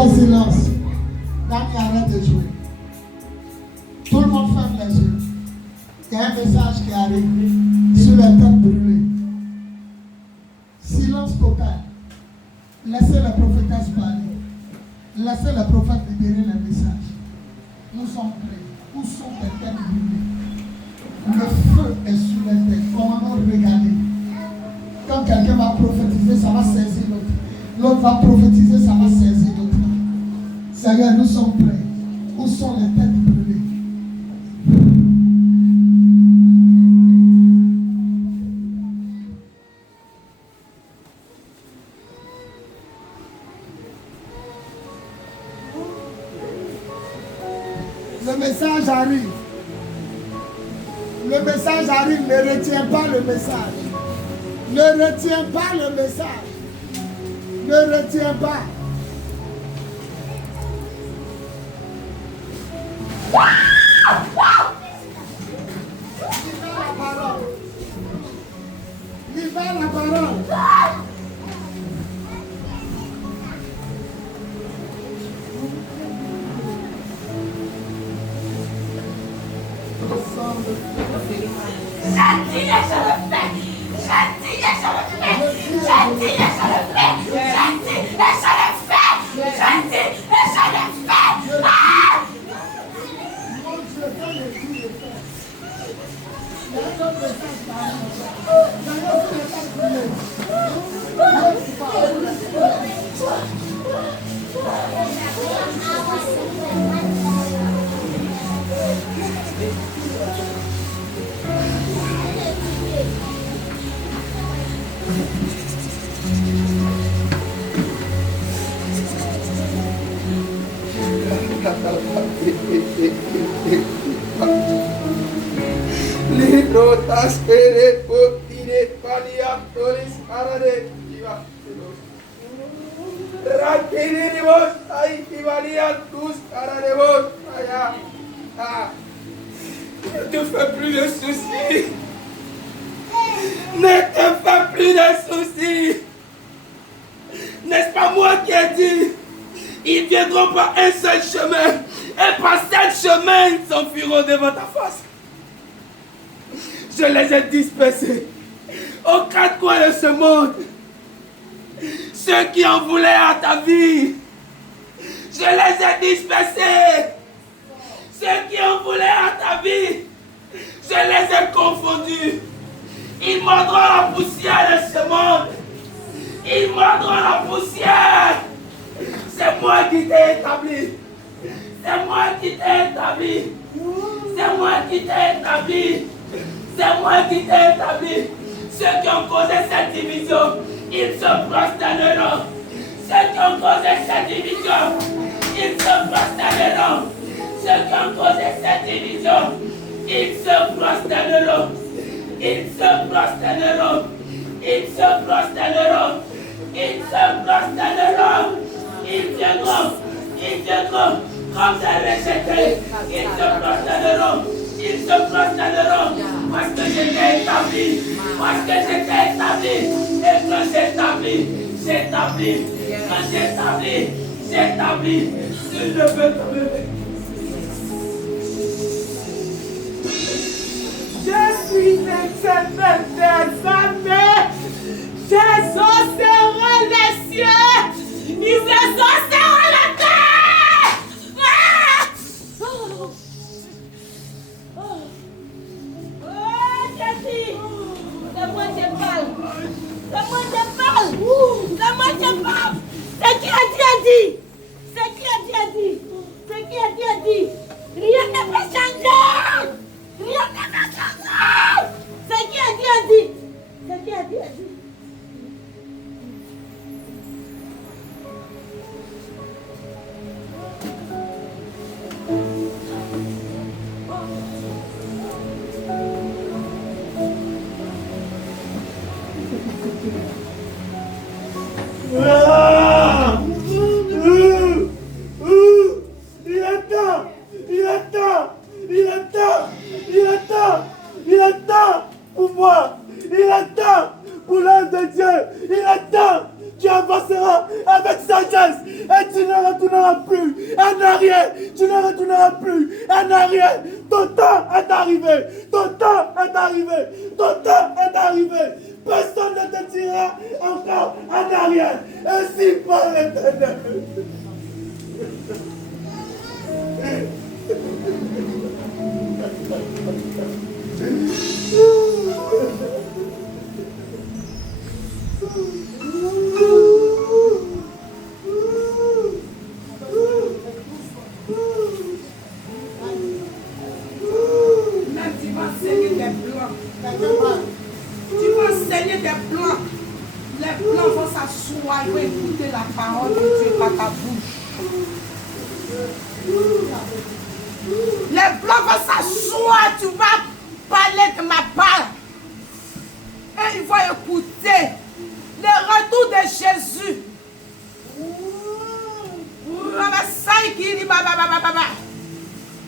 Fais silence. Dani, arrête de jouer. Tout le monde ferme les yeux. Il y a un message qui arrive sur les têtes brûlées. Silence total. Laissez la prophétesse parler. Laissez le prophète libérer les messages. Nous sommes prêts. Où sont les têtes brûlées? Le feu est sur les têtes. Comment regarder? Quand quelqu'un va prophétiser, ça va saisir l'autre. L'autre va prophétiser, ça va saisir l'autre. Seigneur, nous sommes prêts. Où sont les têtes brûlées? Le message arrive. Le message arrive, ne retiens pas le message. Ne retiens pas le message. Ne retiens pas. Libère la parole. Librotas ere potire paliatoris arade diva. Rakiri divos ai divaliatus arade vos aya. Ne te fais plus de soucis. Ne te fais plus de soucis. N'est-ce pas moi qui ai dit? Ils viendront par un seul chemin. Et par sept chemins, ils s'enfuiront devant ta face. Je les ai dispersés aux quatre coins de ce monde. Ceux qui en voulaient à ta vie, je les ai dispersés. Ceux qui en voulaient à ta vie, je les ai confondus. Ils mordront la poussière de ce monde. Ils mordront la poussière. C'est moi qui t'ai établi. C'est moi qui t'ai établi. C'est moi qui t'ai établi. C'est moi qui t'ai établi. Ceux qui ont causé cette division, ils se prosterneront. Ceux qui ont causé cette division, ils se prosterneront. Ceux qui ont causé cette division, ils se prosterneront. Ils se prosterneront. Ils se prosterneront. Ils se prosterneront. Ils viendront. Ils viendront. Comme des rejetés. Ils se prosterneront. Ils se prosterneront. Parce que je t'ai établi. Parce que je t'ai établi. Et quand j'établis, j'établis. Quand j'établis, j'établis. Tu ne peux pas me faire. Je suis l'éternel des armées. J'exaucerai les cieux. Ils exauceront la terre. Cathy, c'est moi qui parle. C'est moi qui parle. C'est moi qui parle. C'est qui a dit. C'est qui a dit. C'est qui a dit. Rien ne peut changer. Rien ne peut changer. C'est qui a dit. C'est qui a dit. Il attend pour moi. Il attend pour l'œuvre de Dieu. Il attend tu avanceras avec sagesse et tu ne retourneras plus en arrière. Tu ne retourneras plus en arrière. Ton temps est arrivé. Ton temps est arrivé. Ton temps est arrivé. Personne ne te tirera encore en arrière. Ainsi par l'Éternel. Les blancs vont s'asseoir, ils vont écouter la parole de Dieu par ta bouche. Les blancs vont s'asseoir, tu vas parler de ma part. Et ils vont écouter le retour de Jésus.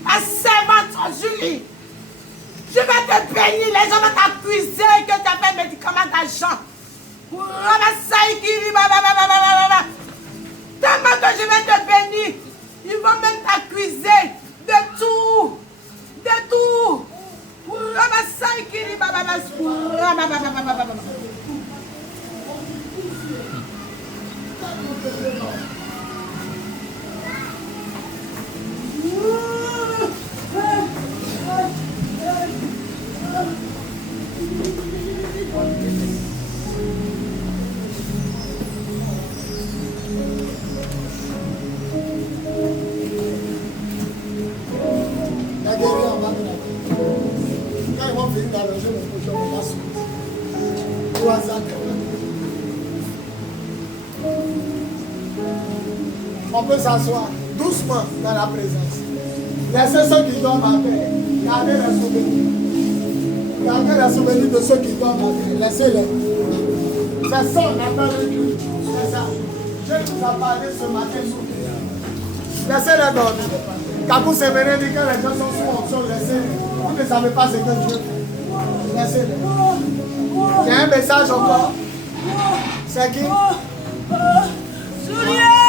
À servante Julie, je vais te bénir. Les gens vont t'accuser que tu as fait un médicament d'argent. Tellement que je vais te bénir, ils vont même t'accuser de tout. De tout. On peut s'asseoir doucement dans la présence. Laissez ceux qui dorment à terre. Gardez les souvenirs. Gardez les souvenirs de ceux qui dorment à terre. Laissez-les. C'est ça qu'on appelle le culte. C'est ça. Je vous ai parlé ce matin. Laissez-les dormir. Quand vous sévérez, dit que les gens sont sous option, laissez-les. Vous ne savez pas ce que Dieu fait. Laissez-les. Il y a un message encore. C'est qui? Souris!